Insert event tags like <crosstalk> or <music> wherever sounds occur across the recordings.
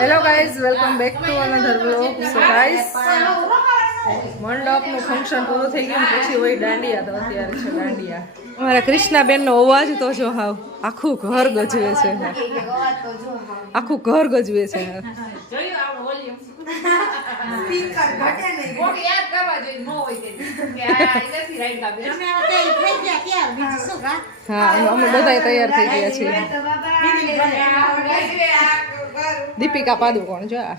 Hello guys welcome back to another blog so guys મંડપનું function પૂરું થઈ ગયું પછી હોય દાંડિયા તો અત્યારે છે દાંડિયા. અમારા કૃષ્ણાબેનનો અવાજ તો જો હાવ આખું ઘર ગજવે છે. આખું ઘર ગજવે છે. હા. અમે બધા તૈયાર થઈ ગયા છીએ. દીપિકા પાદુકોણ જો આ.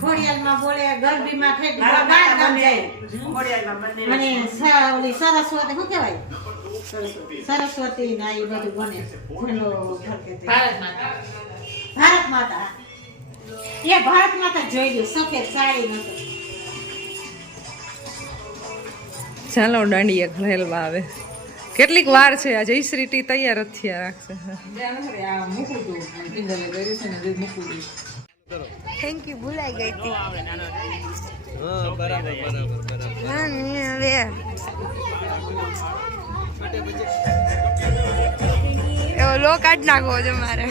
ખોડિયાલમાં બોલે ગરબીમાં ઠેક બાર ગમે મને સરસ્વતી શું કહેવાય? સરસ્વતી. ના એ બધું બને ભારત માતા. એ ભારત માતા જોઈ લ્યો સફેદ સાડી નતો ચાલો દાંડિયા ખેલવા આવે. કેટલીક વાર છે આ જયશ્રી ટી તૈયાર જ થયા રાખશે. થેન્ક યુ ભૂલાઈ ગઈ હતી. હા બરાબર બરાબર બરાબર. હા ને હવે એવો લો કાઢ નાખવો છે મારે.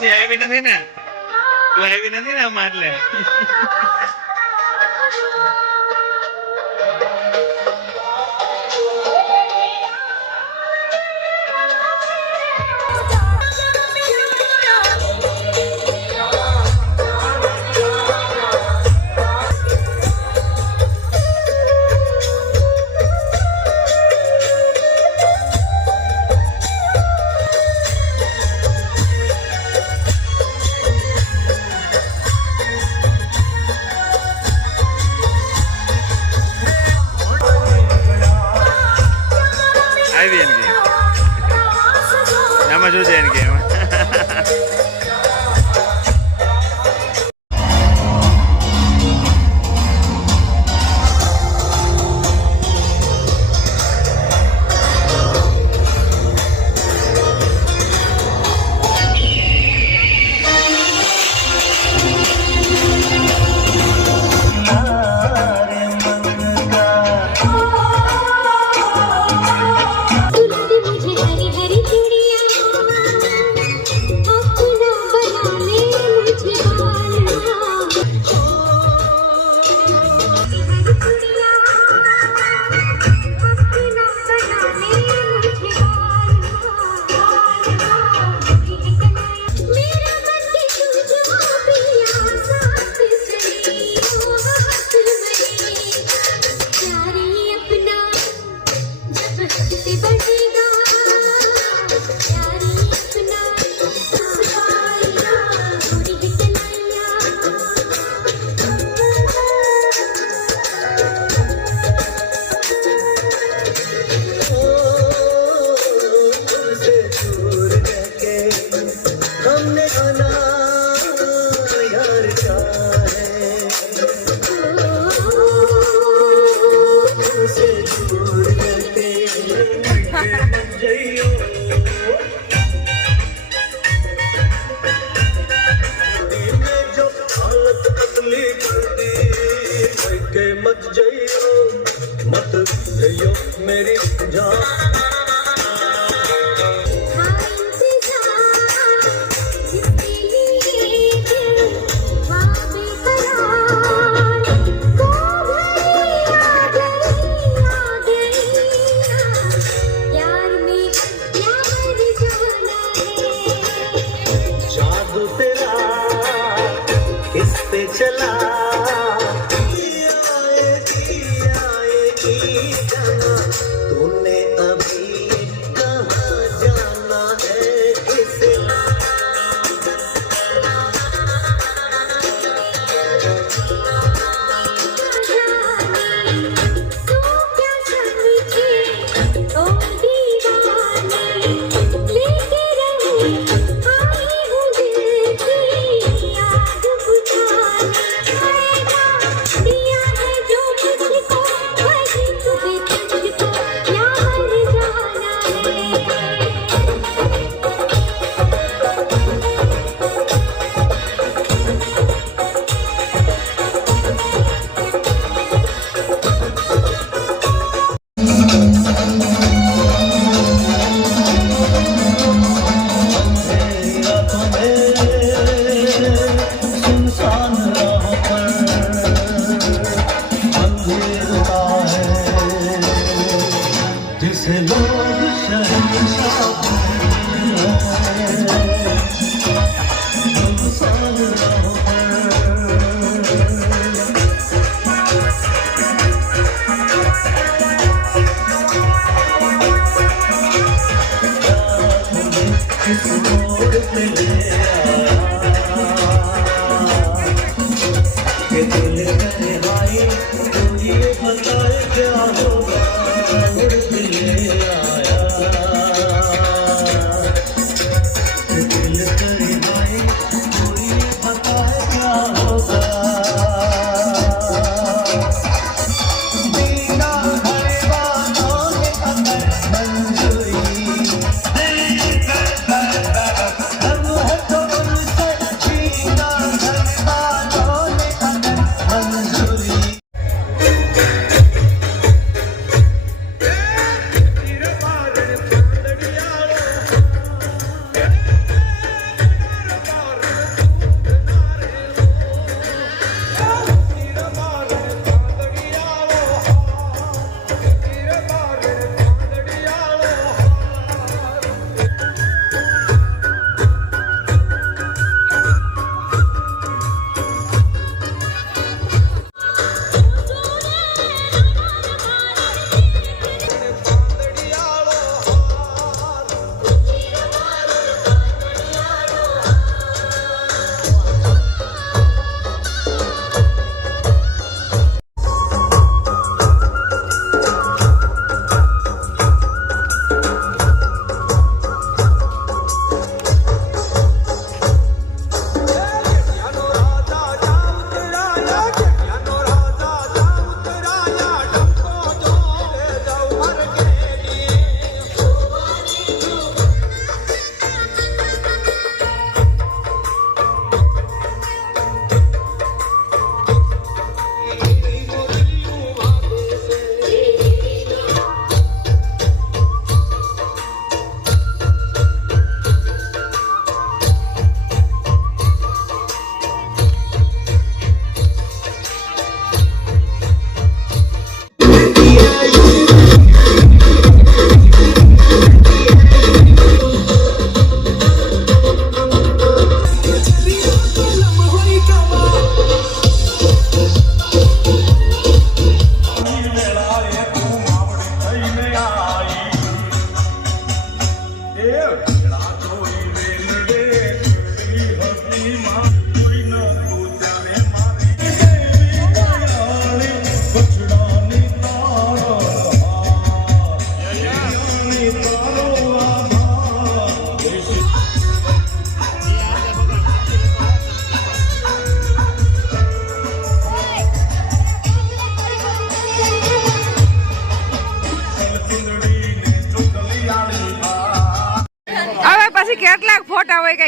તું હેવી નથી ને? તું હેવી નથી ને આમાં એટલે? <laughs>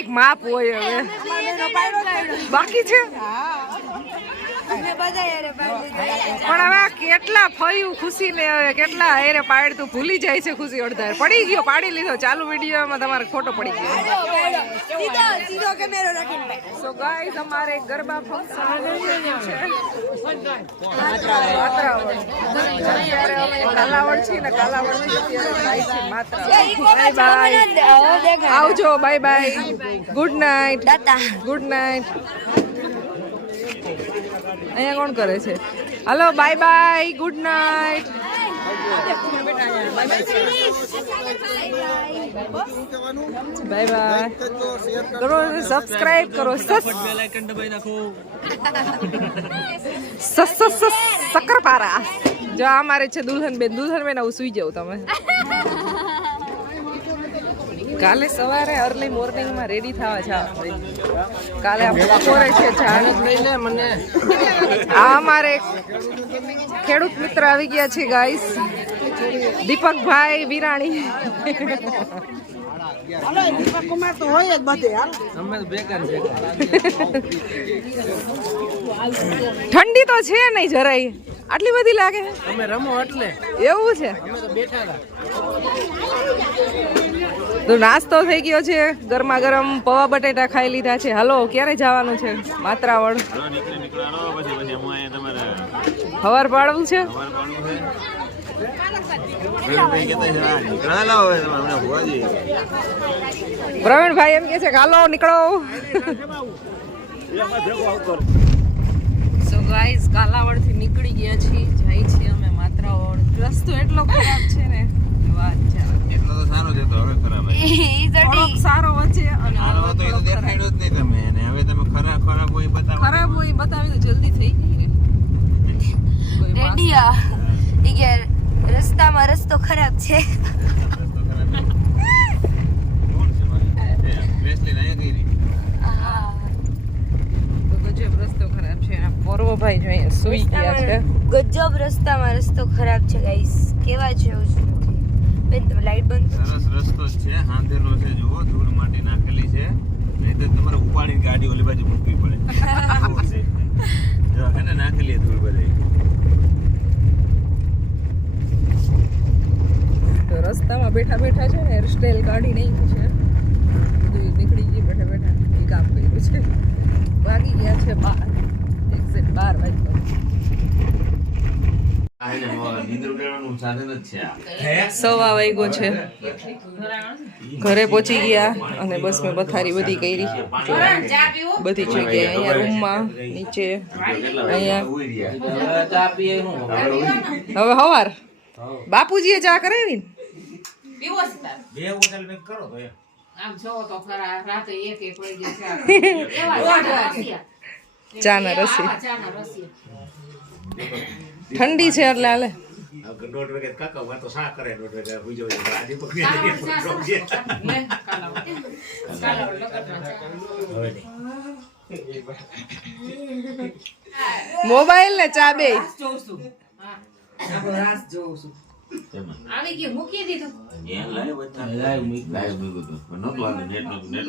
કંઈક માપ હોય હવે. બાકી છે અમે બધા યારે પાડી દીધા. પણ હવે કેટલા ફયું ખુશી ને હવે કેટલા હેરે પાડ તું ભૂલી જાય છે ખુશી અડધા પડી ગયો પાડી લીધો. ચાલુ વિડીયોમાં તમારે ખોટો પડી ગયો. સીધો સીધો કેમેરો રાખીને ભાઈ. સો ગાઈસ અમારે ગરબા ફંક્શન છે. અત્યારે અમે કાલાવડ છીએ ને કાલાવડ બાય બાય આવજો bye bye good night good night અહીંયા કોણ કરે છે? Hello bye bye good night bye bye કરો સબસ્ક્રાઇબ કરો સક્કરપારા જો આ મારે છે દુલ્હન બેન આવું સુઈ જાવ તમે. કાલે સવારે અર્લી મોર્નિંગમાં રેડી થવા જાવ કાલે બપોરે છે જાણ આ અમારે ખેડૂત મિત્ર આવી ગયા છે ગાઈસ દીપકભાઈ વિરાણી. ઠંડી તો છે નહીં જરાય. આટલી બધી લાગે? તમે રમો એટલે. એવું છે. બેઠા તો નાસ્તો થઈ ગયો છે. ગરમા ગરમ પૌવા બટેટા ખાઈ લીધા છે. હાલો ક્યારે જવાનું છે? માત્રાવળ. હવાર પાડવું છે? સવાર પાડવું છે. પ્રવીણભાઈ એમ કે છે કે હાલો નીકળો. સો ગાઈસ કાલાવડથી નીકળી ગયા છીએ. જાય છીએ અમે માત્રાવળ. રસ્તો એટલો ખરાબ છે ને. એટલો તો સારો છે તો હવે ખરાબ છે. ઈ તો થોડોક સારો વચ્ચે અને સારો હતો એ તો દેખાડ્યો જ નહીં તમે અને હવે તમે ખરાબ ખરાબ હોય બતાવો. ખરાબ હોય બતાવી તો જલ્દી થઈ ગઈ ને રેડિયા ઈ કે રસ્તામાં રસ્તો ખરાબ છે. રસ્તો ખરાબ છે. કોણ છે ભાઈ? એ, વેસલીન અહીંયા ગઈ તો ગજબ રસ્તો ખરાબ છે. આ પર્વભાઈ જો અહીંયા સુઈ ગજબ રસ્તામાં રસ્તો ખરાબ છે ગાઈસ કેવા નથી બેન તમે લાઈટ બંધ સરસ રસ્તો જ છે હાંધેલો છે જુઓ ધૂળ માટી નાખેલી છે. નહીં તો તમારે ઉપાડીને ગાડી ઓલી બાજુ મૂકવી પડે. <laughs> જો હે નાખેલી ધૂળ બધી. તો રસ્તામાં બેઠા બેઠા છે ને હેરસ્ટાઈલ કાઢી નહીં છે બધું નીકળી ગઈ બેઠા બેઠા એ કામ કર્યું છે વાગી ગયા છે બાર એક્ઝેક્ટ બાર વાગ્યા આ એને નીંદર સાધન જ છે સવા વાગ્યો છે. ઘરે પહોંચી ગયા અને બસ મેં પથારી બધી કરી. બધી જગ્યાએ અહીંયા રૂમમાં નીચે અહીંયા. હવે હવાર. બાપુજીએ ચા કરાવી ચા ના રસી. ઠંડી છે એટલે હાલે. દોઢ વાગે કાકા વાત શા કરે નોટ વાગે હુઈ જવાય આજે પકડી મોબાઈલ ને ચા. બે. આવી ગયું મૂકી દીધું. લાઈવ નેટ નહોતું નેટ